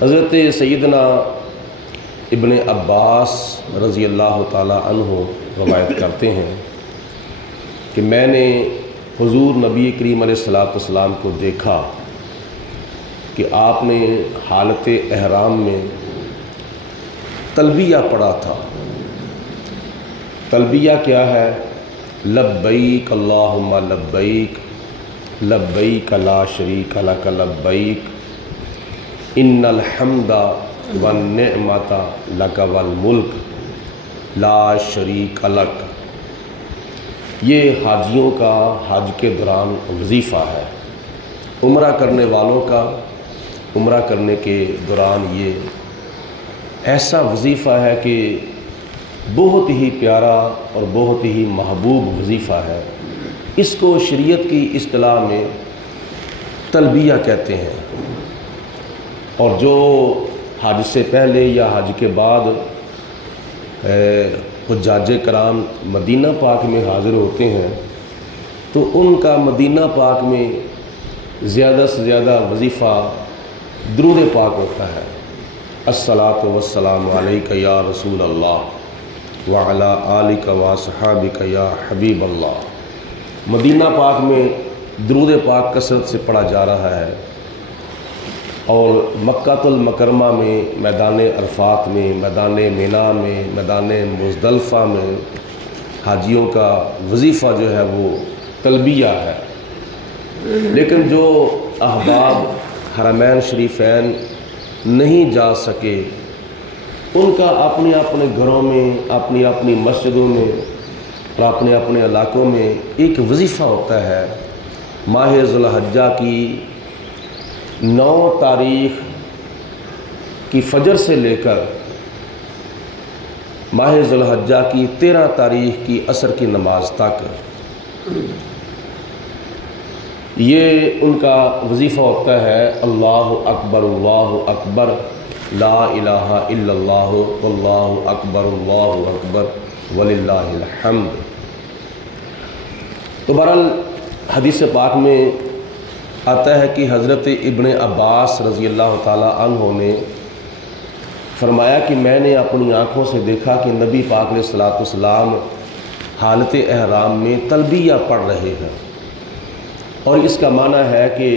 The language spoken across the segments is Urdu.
حضرت سیدنا ابن عباس رضی اللہ تعالیٰ عنہ روایت کرتے ہیں کہ میں نے حضور نبی کریم علیہ الصلوۃ والسلام کو دیکھا کہ آپ نے حالت احرام میں تلبیہ پڑھا تھا۔ تلبیہ کیا ہے؟ لبیک اللہم لبیک لبیک لا شریک لک لبیک ان الحمد والنعمت لک والملک لا شریک لک۔ یہ حاجیوں کا حج کے دوران وظیفہ ہے، عمرہ کرنے والوں کا عمرہ کرنے کے دوران یہ ایسا وظیفہ ہے کہ بہت ہی پیارا اور بہت ہی محبوب وظیفہ ہے۔ اس کو شریعت کی اصطلاح میں تلبیہ کہتے ہیں، اور جو حج سے پہلے یا حج کے بعد حجاج کرام مدینہ پاک میں حاضر ہوتے ہیں تو ان کا مدینہ پاک میں زیادہ سے زیادہ وظیفہ درود پاک ہوتا ہے۔ الصلاۃ والسلام علیک یا رسول اللہ وعلی آلک واصحابک یا حبیب اللہ۔ مدینہ پاک میں درود پاک کثرت سے پڑھا جا رہا ہے، اور مکہ المکرمہ میں میدان عرفات میں، میدان مینا میں، میدان مزدلفہ میں حاجیوں کا وظیفہ جو ہے وہ تلبیہ ہے۔ لیکن جو احباب حرمین شریفین نہیں جا سکے ان کا اپنے اپنے گھروں میں، اپنی اپنی مسجدوں میں اور اپنے اپنے علاقوں میں ایک وظیفہ ہوتا ہے۔ ماہ ذی الحجہ کی 9 تاریخ کی فجر سے لے کر ماہ ذی الحجہ کی 13 تاریخ کی عصر کی نماز تک یہ ان کا وظیفہ ہوتا ہے اللہ اکبر لا الہ الا اللہ واللہ اکبر وللہ الحمد۔ تو بہرحال حدیث پاک میں آتا ہے کہ حضرت ابن عباس رضی اللہ تعالیٰ عنہ نے فرمایا کہ میں نے اپنی آنکھوں سے دیکھا کہ نبی پاک علیہ الصلوۃ والسلام حالت احرام میں تلبیہ پڑھ رہے ہیں، اور اس کا معنی ہے کہ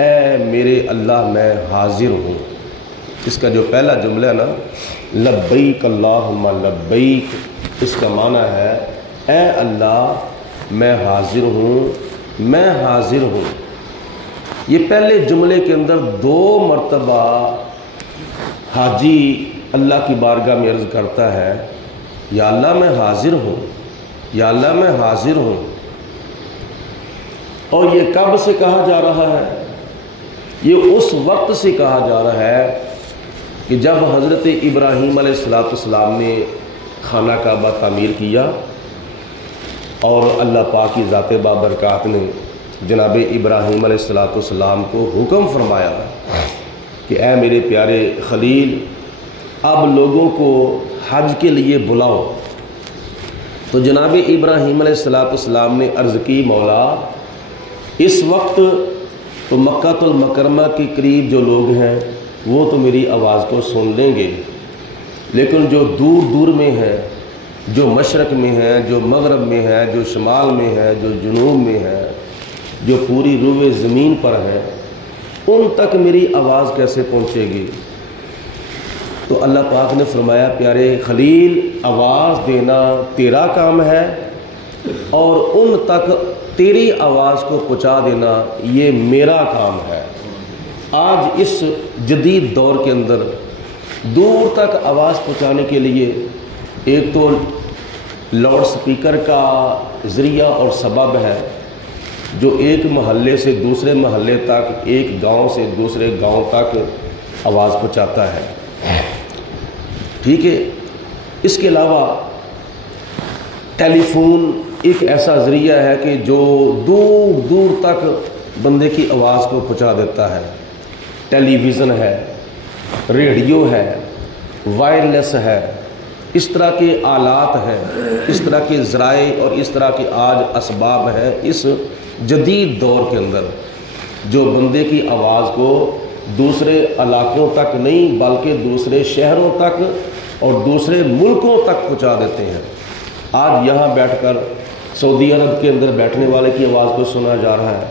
اے میرے اللہ میں حاضر ہوں۔ اس کا جو پہلا جملہ ہے نا لبیک اللہم لبیک، اس کا معنی ہے اے اللہ میں حاضر ہوں، میں حاضر ہوں۔ یہ پہلے جملے کے اندر 2 مرتبہ حاجی اللہ کی بارگاہ میں عرض کرتا ہے یا اللہ میں حاضر ہوں، یا اللہ میں حاضر ہوں۔ اور یہ کب سے کہا جا رہا ہے؟ یہ اس وقت سے کہا جا رہا ہے کہ جب حضرت ابراہیم علیہ السلام نے خانہ کعبہ تعمیر کیا، اور اللہ پاک کی ذات بابرکات نے جناب ابراہیم علیہ السلام کو حکم فرمایا کہ اے میرے پیارے خلیل اب لوگوں کو حج کے لیے بلاؤ۔ تو جناب ابراہیم علیہ السلام نے عرض کی مولا اس وقت تو مکہ المکرمہ کے قریب جو لوگ ہیں وہ تو میری آواز کو سن لیں گے، لیکن جو دور دور میں ہے، جو مشرق میں ہے، جو مغرب میں ہے، جو شمال میں ہے، جو جنوب میں ہے، جو پوری روئے زمین پر ہے، ان تک میری آواز کیسے پہنچے گی؟ تو اللہ پاک نے فرمایا پیارے خلیل آواز دینا تیرا کام ہے، اور ان تک تیری آواز کو پہنچا دینا یہ میرا کام ہے۔ آج اس جدید دور کے اندر دور تک آواز پہنچانے کے لیے ایک تو لاؤڈ سپیکر کا ذریعہ اور سبب ہے، جو ایک محلے سے دوسرے محلے تک، ایک گاؤں سے دوسرے گاؤں تک آواز پہنچاتا ہے، ٹھیک ہے۔ اس کے علاوہ ٹیلی فون ایک ایسا ذریعہ ہے کہ جو دور دور تک بندے کی آواز کو پہنچا دیتا ہے۔ ٹیلی ویژن ہے، ریڈیو ہے، وائرلیس ہے، اس طرح کے آلات ہیں، اس طرح کے ذرائع اور اس طرح کے آج اسباب ہیں اس جدید دور کے اندر جو بندے کی آواز کو دوسرے علاقوں تک نہیں بلکہ دوسرے شہروں تک اور دوسرے ملکوں تک پہنچا دیتے ہیں۔ آج یہاں بیٹھ کر سعودی عرب کے اندر بیٹھنے والے کی آواز کو سنا جا رہا ہے،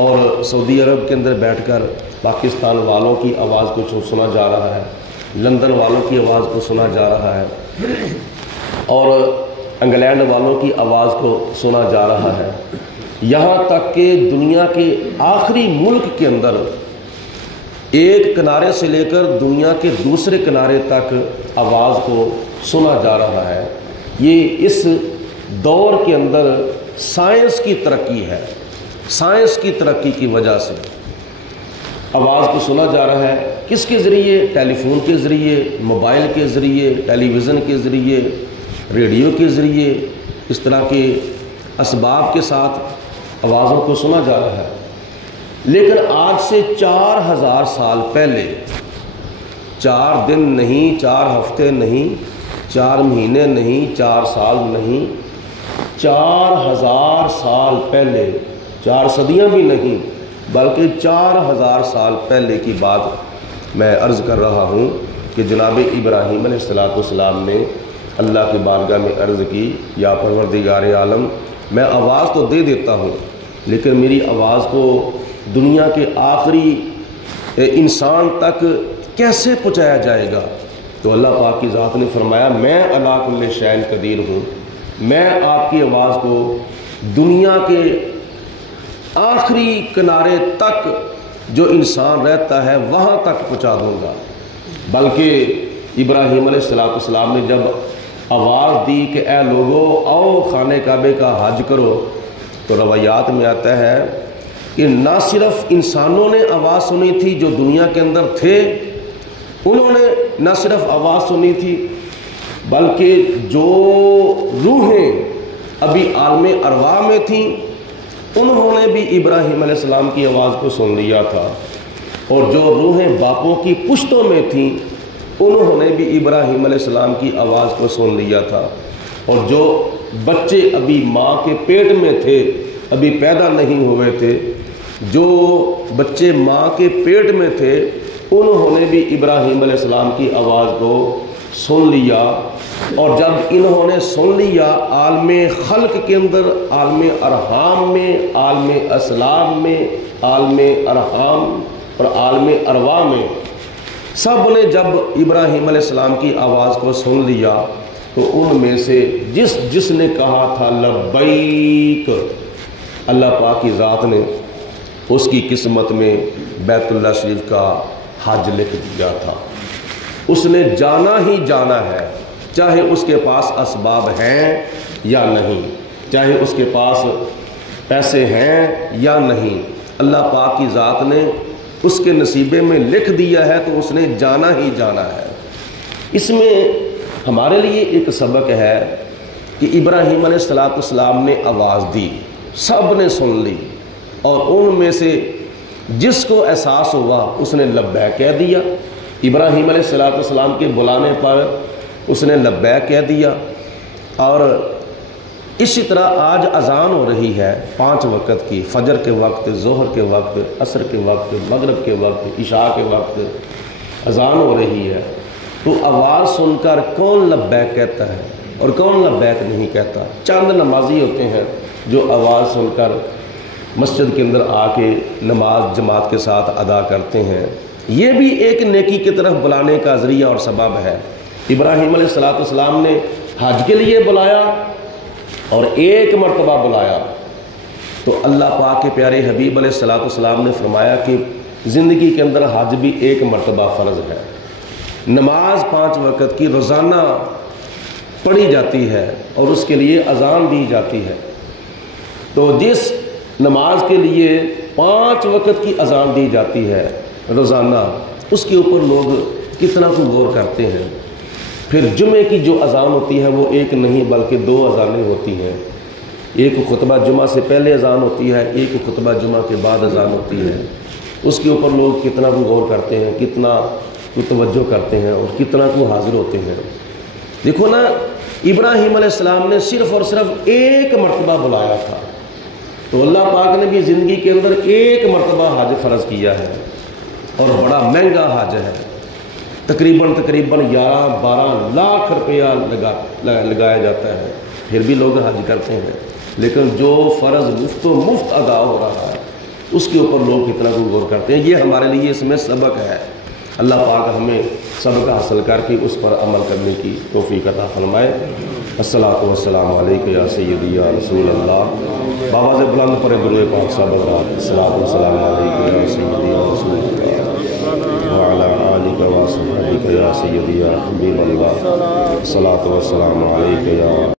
اور سعودی عرب کے اندر بیٹھ کر پاکستان والوں کی آواز کو سنا جا رہا ہے، لندن والوں کی آواز کو سنا جا رہا ہے، اور انگلینڈ والوں کی آواز کو سنا جا رہا ہے، یہاں تک کہ دنیا کے آخری ملک کے اندر ایک کنارے سے لے کر دنیا کے دوسرے کنارے تک آواز کو سنا جا رہا ہے۔ یہ اس دور کے اندر سائنس کی ترقی ہے، سائنس کی ترقی کی وجہ سے آواز کو سنا جا رہا ہے۔ کس کے ذریعے؟ ٹیلی فون کے ذریعے، موبائل کے ذریعے، ٹیلی ویژن کے ذریعے، ریڈیو کے ذریعے، اس طرح کے اسباب کے ساتھ آوازوں کو سنا جا رہا ہے۔ لیکن آج سے 4000 سال پہلے، 4 دن نہیں، 4 ہفتے نہیں، 4 مہینے نہیں، 4 سال نہیں، 4000 سال پہلے، 4 صدیاں بھی نہیں بلکہ 4000 سال پہلے کی بات میں عرض کر رہا ہوں کہ جناب ابراہیم علیہ السلام نے اللہ کی بارگاہ میں عرض کی، یا پروردگار عالم، میں آواز تو دے دیتا ہوں لیکن میری آواز کو دنیا کے آخری انسان تک کیسے پہنچایا جائے گا؟ تو اللہ پاک کی ذات نے فرمایا، میں علی کل شیء قدیر ہوں، میں آپ کی آواز کو دنیا کے آخری کنارے تک جو انسان رہتا ہے وہاں تک پہنچا دوں گا۔ بلکہ ابراہیم علیہ السلام نے جب آواز دی کہ اے لوگو آؤ خانہ کعبے کا حج کرو، تو روایات میں آتا ہے کہ نہ صرف انسانوں نے آواز سنی تھی جو دنیا کے اندر تھے، انہوں نے نہ صرف آواز سنی تھی بلکہ جو روحیں ابھی عالم ارواح میں تھیں انہوں نے بھی ابراہیم علیہ السلام کی آواز کو سن لیا تھا، اور جو روحیں باپوں کی پشتوں میں تھیں انہوں نے بھی ابراہیم علیہ السلام کی آواز کو سن لیا تھا، اور جو بچے ابھی ماں کے پیٹ میں تھے، ابھی پیدا نہیں ہوئے تھے، جو بچے ماں کے پیٹ میں تھے انہوں نے بھی ابراہیم علیہ السلام کی آواز کو سن لیا۔ اور جب انہوں نے سن لیا، عالم خلق کے اندر، عالم ارحام میں، عالم اسلام میں، عالم ارحام اور عالم ارواح میں سب نے جب ابراہیم علیہ السلام کی آواز کو سن لیا تو ان میں سے جس نے کہا تھا لبیک، اللہ پاک کی ذات نے اس کی قسمت میں بیت اللہ شریف کا حج لکھ دیا تھا۔ اس نے جانا ہی جانا ہے، چاہے اس کے پاس اسباب ہیں یا نہیں، چاہے اس کے پاس پیسے ہیں یا نہیں، اللہ پاک کی ذات نے اس کے نصیبے میں لکھ دیا ہے تو اس نے جانا ہی جانا ہے۔ اس میں ہمارے لیے ایک سبق ہے کہ ابراہیم علیہ السلام نے آواز دی، سب نے سن لی، اور ان میں سے جس کو احساس ہوا اس نے لبیک کہہ دیا۔ ابراہیم علیہ السلام کے بلانے پر اس نے لبیک کہہ دیا۔ اور اسی طرح آج اذان ہو رہی ہے 5 وقت کی، فجر کے وقت، ظہر کے وقت، عصر کے وقت، مغرب کے وقت، عشاء کے وقت اذان ہو رہی ہے، تو آواز سن کر کون لبیک کہتا ہے اور کون لبیک نہیں کہتا؟ چند نمازی ہوتے ہیں جو آواز سن کر مسجد کے اندر آ کے نماز جماعت کے ساتھ ادا کرتے ہیں، یہ بھی ایک نیکی کی طرف بلانے کا ذریعہ اور سبب ہے۔ ابراہیم علیہ السلام نے حج کے لیے بلایا اور ایک مرتبہ بلایا، تو اللہ پاک کے پیارے حبیب علیہ السلام نے فرمایا کہ زندگی کے اندر حج بھی ایک مرتبہ فرض ہے، نماز 5 وقت کی روزانہ پڑھی جاتی ہے اور اس کے لیے اذان دی جاتی ہے، تو جس نماز کے لیے 5 وقت کی اذان دی جاتی ہے روزانہ، اس کے اوپر لوگ کتنا کو غور کرتے ہیں۔ پھر جمعے کی جو اذان ہوتی ہے وہ ایک نہیں بلکہ 2 اذانیں ہوتی ہیں، ایک خطبہ جمعہ سے پہلے اذان ہوتی ہے، ایک خطبہ جمعہ کے بعد اذان ہوتی ہے، اس کے اوپر لوگ کتنا کو غور کرتے ہیں، کتنا کو توجہ کرتے ہیں اور کتنا کو حاضر ہوتے ہیں۔ دیکھو نا، ابراہیم علیہ السلام نے صرف اور صرف ایک مرتبہ بلایا تھا، تو اللہ پاک نے بھی زندگی کے اندر ایک مرتبہ حج فرض کیا ہے، اور بڑا مہنگا حج ہے، تقریباً 11-12 لاکھ روپیہ لگایا جاتا ہے، پھر بھی لوگ حج کرتے ہیں، لیکن جو فرض مفت ادا ہو رہا ہے اس کے اوپر لوگ کتنا کو غور کرتے ہیں۔ یہ ہمارے لیے اس میں سبق ہے۔ اللہ پاک ہمیں سبق حاصل کر کے اس پر عمل کرنے کی توفیق عطا فرمائے۔ الصلاۃ والسلام علیک یا سیدی یا رسول اللہ۔ بابا سے بلند پر درود پاک صاحب حضرات، الصلاۃ والسلام علیک یا سیدی یا رسول اللہ وعلی آلک و صحبک یا سیدی یا حبیب اللہ، الصلاۃ والسلام علیک یا